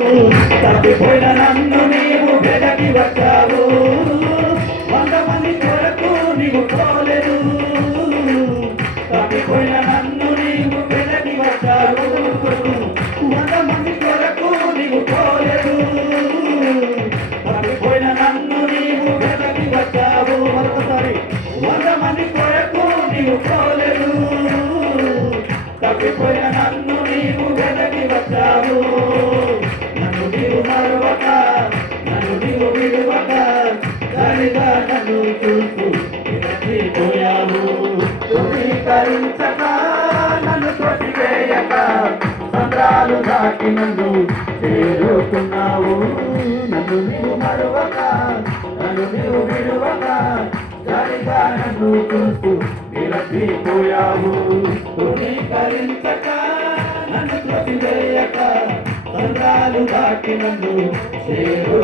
తప్పిపోయిన నన్ను నీవు వెదకి వచ్చావు, 100 మంది కొరకు నీవు పోలేదు. తప్పిపోయిన నన్ను నీవు వెదకి వచ్చావు, 100 మంది కొరకు నీవు పోలేదు. తప్పిపోయిన నన్ను నీవు వెదకి వచ్చావు, మరొకసారి 100 మంది కొరకు నీవు పోలేదు. తప్పిపోయిన నన్ను నీవు వెదకి వచ్చావు, నన్ను నీవు మరొక, నన్ను నీవు విడువక, గాలిగా నన్ను చూస్తూ విరచిపోయావు. ధృవీకరించక, నన్ను తొట్టివేయక, సంద్రాలు దాటి నన్ను చేరుకున్నావు. నన్ను నీవు మరొక, నన్ను నీవు విడువక, గాలిగా నన్ను చూస్తూ విరచిపోయావు. ధృవీకరించక, నన్ను తొట్టివేయక, సంద్రాలు దాటి నన్ను చేరు